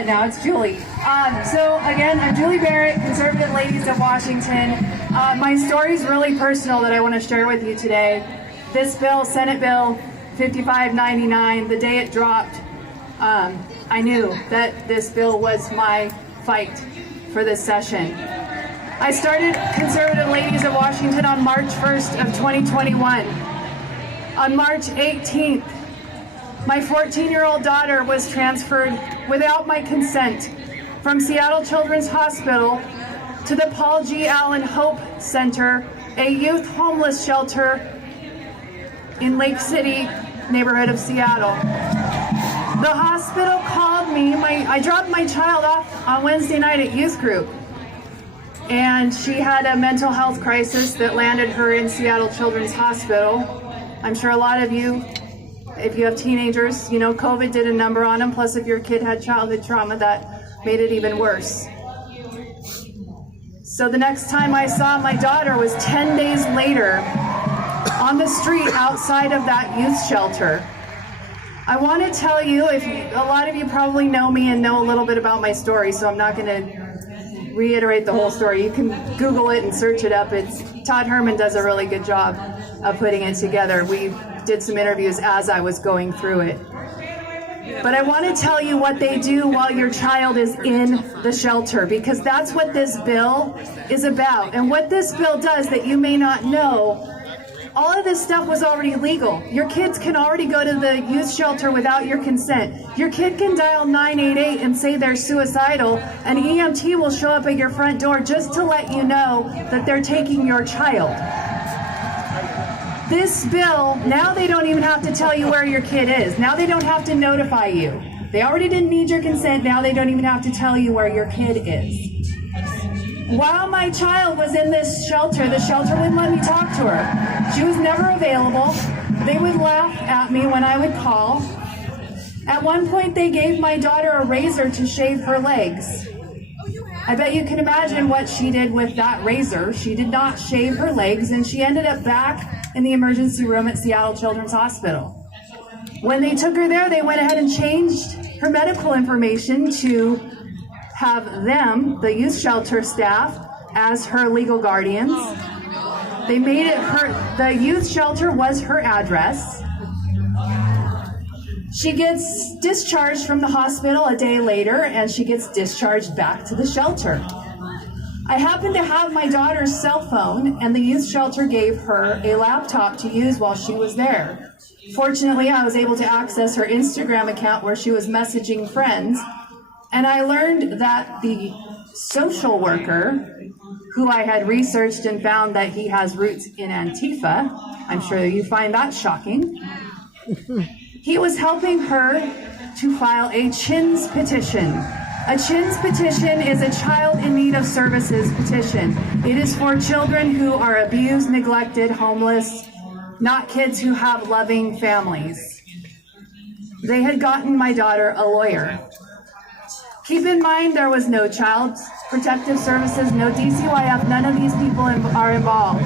it now. It's Julie. So again, I'm Julie Barrett, Conservative Ladies of Washington. My story is really personal that I want to share with you today. This bill, Senate Bill 5599, the day it dropped, I knew that this bill was my fight for this session. I started Conservative Ladies of Washington on March 1st of 2021. On March 18th, my 14-year-old daughter was transferred without my consent from Seattle Children's Hospital to the Paul G. Allen Hope Center, a youth homeless shelter in Lake City, neighborhood of Seattle. The hospital called me. I dropped my child off on Wednesday night at youth group, and she had a mental health crisis that landed her in Seattle Children's Hospital. I'm sure a lot of you, if you have teenagers, you know COVID did a number on them, plus if your kid had childhood trauma, that made it even worse. So the next time I saw my daughter was 10 days later on the street outside of that youth shelter. I want to tell you, a lot of you probably know me and know a little bit about my story, so I'm not going to reiterate the whole story. You can Google it and search it up. Todd Herman does a really good job of putting it together. We did some interviews as I was going through it. But I want to tell you what they do while your child is in the shelter, because that's what this bill is about. And what this bill does that you may not know, all of this stuff was already legal. Your kids can already go to the youth shelter without your consent. Your kid can dial 988 and say they're suicidal, and EMT will show up at your front door just to let you know that they're taking your child. This bill, now they don't even have to tell you where your kid is. Now they don't have to notify you. They already didn't need your consent. Now they don't even have to tell you where your kid is. While my child was in this shelter, the shelter wouldn't let me talk to her. She was never available. They would laugh at me when I would call. At one point, they gave my daughter a razor to shave her legs. I bet you can imagine what she did with that razor. She did not shave her legs, and she ended up back in the emergency room at Seattle Children's Hospital. When they took her there, they went ahead and changed her medical information to have them, the youth shelter staff, as her legal guardians. They made it the youth shelter was her address. She gets discharged from the hospital a day later, and she gets discharged back to the shelter. I happened to have my daughter's cell phone, and the youth shelter gave her a laptop to use while she was there. Fortunately, I was able to access her Instagram account where she was messaging friends, and I learned that the social worker, who I had researched and found that he has roots in Antifa, I'm sure you find that shocking, he was helping her to file a CHINS petition. A CHINS petition is a Child in Need of Services petition. It is for children who are abused, neglected, homeless, not kids who have loving families. They had gotten my daughter a lawyer. Keep in mind, there was no Child Protective Services, no DCYF, none of these people are involved.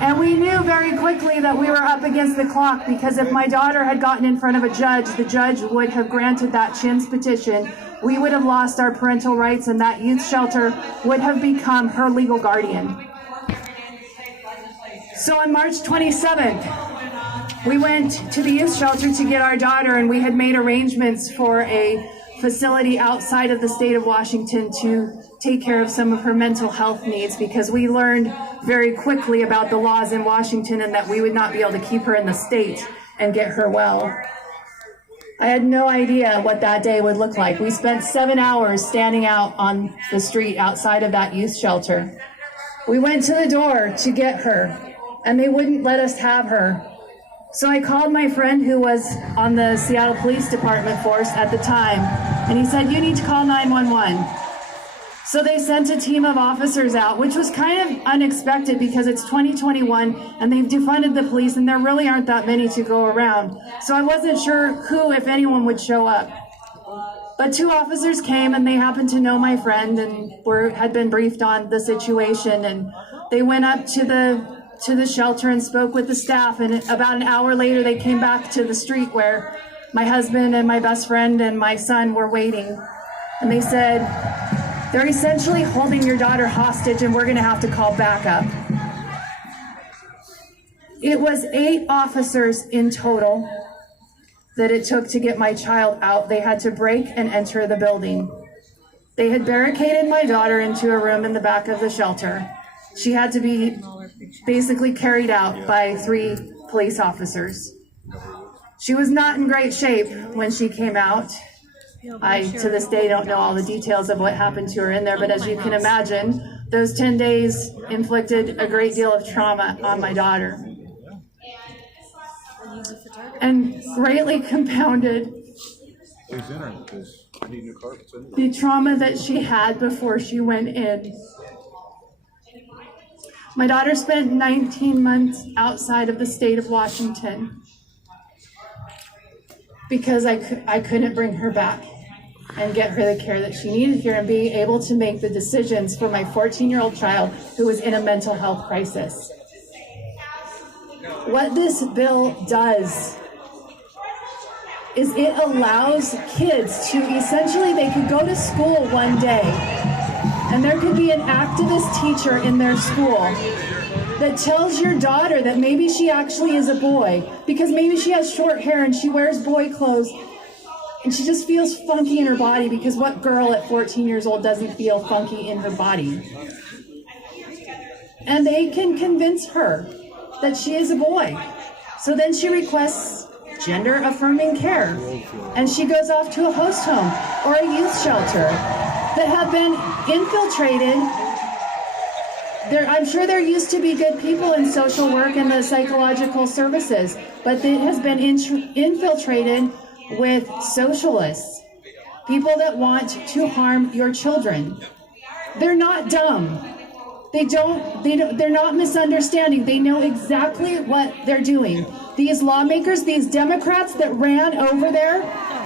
And we knew very quickly that we were up against the clock, because if my daughter had gotten in front of a judge, the judge would have granted that CHINS petition. We would have lost our parental rights, and that youth shelter would have become her legal guardian. So on March 27th, we went to the youth shelter to get our daughter, and we had made arrangements for a facility outside of the state of Washington to take care of some of her mental health needs, because we learned very quickly about the laws in Washington and that we would not be able to keep her in the state and get her well. I had no idea what that day would look like. We spent 7 hours standing out on the street outside of that youth shelter. We went to the door to get her, and they wouldn't let us have her. So I called my friend who was on the Seattle Police Department force at the time, and he said, "You need to call 911. So they sent a team of officers out, which was kind of unexpected because it's 2021 and they've defunded the police and there really aren't that many to go around. So I wasn't sure who, if anyone, would show up. But 2 officers came, and they happened to know my friend and had been briefed on the situation, and they went up to the shelter and spoke with the staff, and about an hour later they came back to the street where my husband and my best friend and my son were waiting. And they said, they're essentially holding your daughter hostage and we're going to have to call backup. It was 8 officers in total that it took to get my child out. They had to break and enter the building. They had barricaded my daughter into a room in the back of the shelter. She had to be basically carried out by 3 police officers. She was not in great shape when she came out. I, to this day, don't know all the details of what happened to her in there, but as you can imagine, those 10 days inflicted a great deal of trauma on my daughter. And greatly compounded the trauma that she had before she went in. My daughter spent 19 months outside of the state of Washington because I couldn't bring her back and get her the care that she needed here and be able to make the decisions for my 14-year-old child who was in a mental health crisis. What this bill does is it allows kids to essentially, they could go to school one day and there could be an activist teacher in their school that tells your daughter that maybe she actually is a boy because maybe she has short hair and she wears boy clothes and she just feels funky in her body, because what girl at 14 years old doesn't feel funky in her body? And they can convince her that she is a boy. So then she requests gender-affirming care, and she goes off to a host home or a youth shelter that have been infiltrated. I'm sure there used to be good people in social work and the psychological services, but it has been infiltrated with socialists, people that want to harm your children. They're not dumb. They're not misunderstanding. They know exactly what they're doing. These lawmakers, these Democrats that ran over there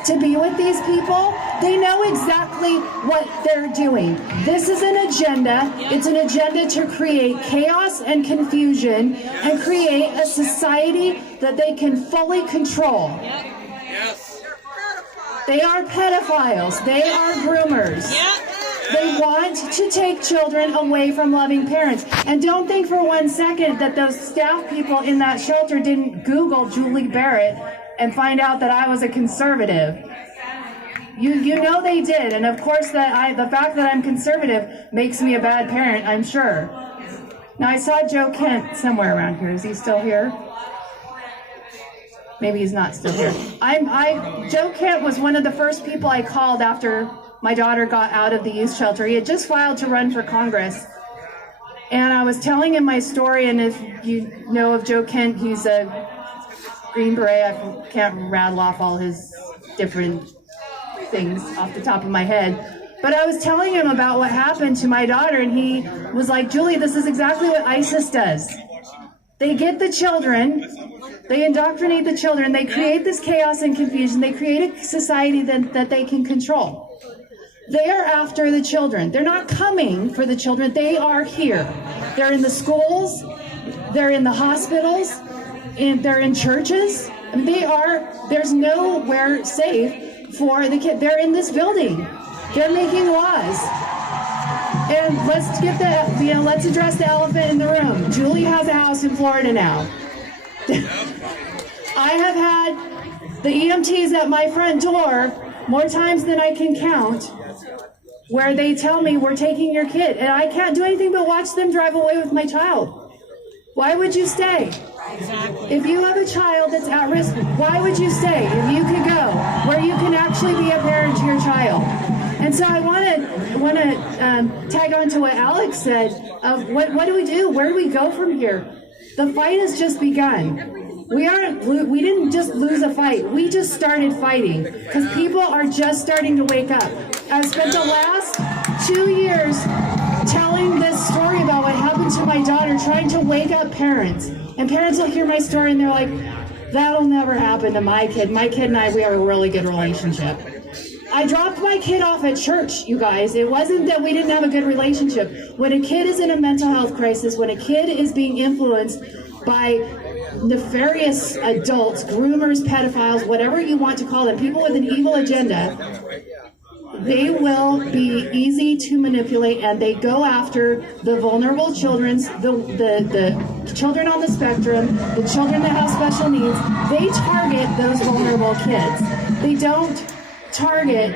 to be with these people, they know exactly what they're doing. This is an agenda. It's an agenda to create chaos and confusion and create a society that they can fully control. They are pedophiles. They are groomers. They want to take children away from loving parents. And don't think for one second that those staff people in that shelter didn't Google Julie Barrett and find out that I was a conservative. You know they did. And of course the fact that I'm conservative makes me a bad parent, I'm sure. Now I saw Joe Kent somewhere around here. Is he still here? Maybe he's not still here. Joe Kent was one of the first people I called after my daughter got out of the youth shelter. He had just filed to run for Congress. And I was telling him my story, and if you know of Joe Kent, he's a Green Beret. I can't rattle off all his different things off the top of my head. But I was telling him about what happened to my daughter, and he was like, Julie, this is exactly what ISIS does. They get the children, they indoctrinate the children, they create this chaos and confusion, they create a society that they can control. They are after the children. They're not coming for the children, they are here. They're in the schools, they're in the hospitals, they're in churches. There's nowhere safe for the kid. They're in this building. They're making laws. And let's address the elephant in the room. Julie has a house in Florida now. I have had the EMTs at my front door more times than I can count, where they tell me, we're taking your kid, and I can't do anything but watch them drive away with my child. Why would you stay? Exactly. If you have a child that's at risk, why would you stay if you could go where you can actually be a parent to your child? And so I want to tag on to what Alex said of what do we do? Where do we go from here? The fight has just begun. We didn't just lose a fight. We just started fighting because people are just starting to wake up. I've spent the last 2 years telling this story about what happened to my daughter, trying to wake up parents. And parents will hear my story and they're like, that'll never happen to my kid. My kid and I, we have a really good relationship. I dropped my kid off at church, you guys. It wasn't that we didn't have a good relationship. When a kid is in a mental health crisis, when a kid is being influenced by nefarious adults, groomers, pedophiles, whatever you want to call them, people with an evil agenda, they will be easy to manipulate, and they go after the vulnerable children, the children on the spectrum, the children that have special needs. They target those vulnerable kids. They don't target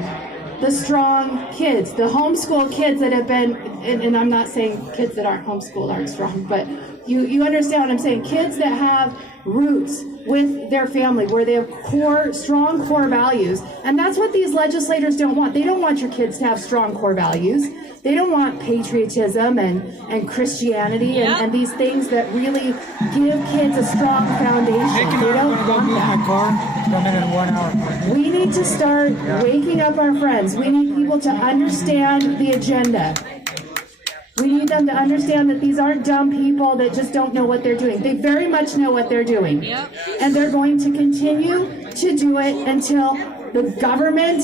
the strong kids, the homeschool kids that have been, and I'm not saying kids that aren't homeschooled aren't strong, but you understand what I'm saying. Kids that have roots with their family, where they have strong core values. And that's what these legislators don't want. They don't want your kids to have strong core values. They don't want patriotism and Christianity and these things that really give kids a strong foundation. They don't want that. Coming in 1 hour. We need to start waking up our friends. We need people to understand the agenda. We need them to understand that these aren't dumb people that just don't know what they're doing. They very much know what they're doing. Yep. And they're going to continue to do it until the government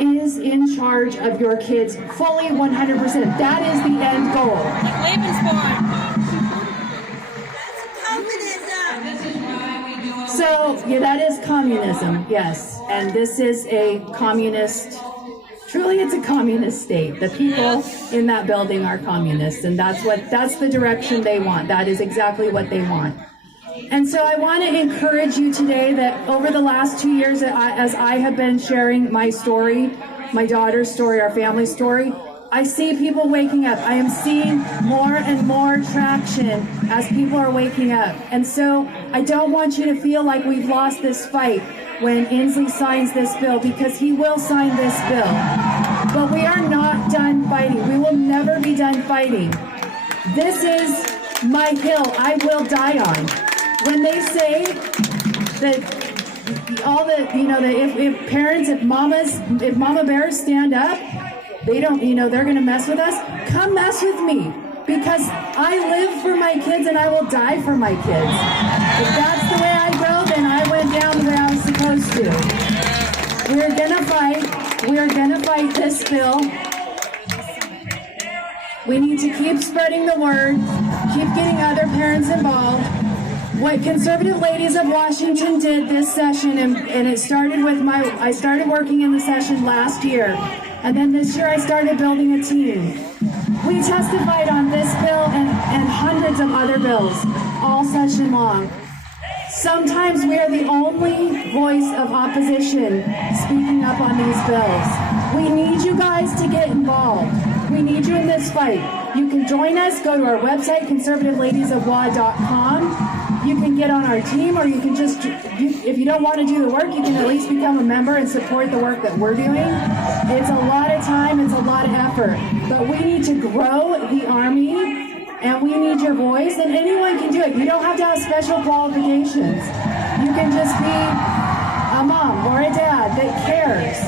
is in charge of your kids fully 100%. That is the end goal. So, yeah, that is communism, yes. And this is a communist. Truly, it's a communist state. The people in that building are communists, and that's the direction they want. That is exactly what they want. And so I want to encourage you today that over the last 2 years, as I have been sharing my story, my daughter's story, our family story, I see people waking up. I am seeing more and more traction as people are waking up. And so I don't want you to feel like we've lost this fight when Inslee signs this bill, because he will sign this bill. But we are not done fighting. We will never be done fighting. This is my hill I will die on. When they say that all the, if parents, if mama bears stand up, they don't, they're going to mess with us. Come mess with me, because I live for my kids and I will die for my kids. If that's the way I grow, then I went down the way I was supposed to. We're going to fight. We're going to fight this bill. We need to keep spreading the word, keep getting other parents involved. What Conservative Ladies of Washington did this session, and it started with I started working in the session last year, and then this year I started building a team. We testified on this bill and hundreds of other bills all session long. Sometimes we are the only voice of opposition speaking up on these bills. We need you guys to get involved. We need you in this fight. You can join us. Go to our website, conservativeladiesofwa.com. You can get on our team, or you can just, if you don't want to do the work, you can at least become a member and support the work that we're doing. It's a lot of time, it's a lot of effort, but we need to grow the Army, and we need your voice, and anyone can do it. You don't have to have special qualifications. You can just be a mom or a dad that cares.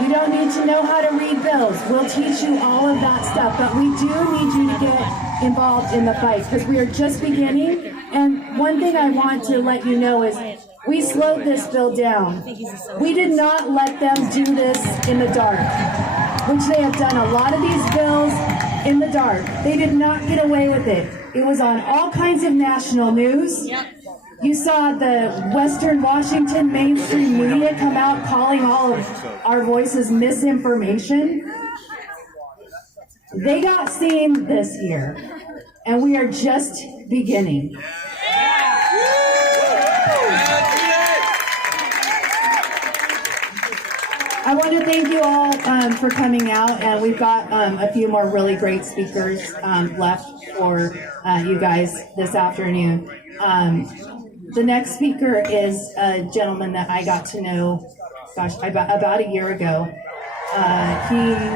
You don't need to know how to read bills. We'll teach you all of that stuff, but we do need you to get involved in the fight, because we are just beginning. And one thing I want to let you know is we slowed this bill down. We did not let them do this in the dark, which they have done a lot of these bills in the dark. They did not get away with it. It was on all kinds of national news. You saw the Western Washington mainstream media come out calling all of our voices misinformation. They got seen this year, and we are just beginning. I want to thank you all for coming out, and we've got a few more really great speakers left for you guys this afternoon. The next speaker is a gentleman that I got to know, about a year ago. He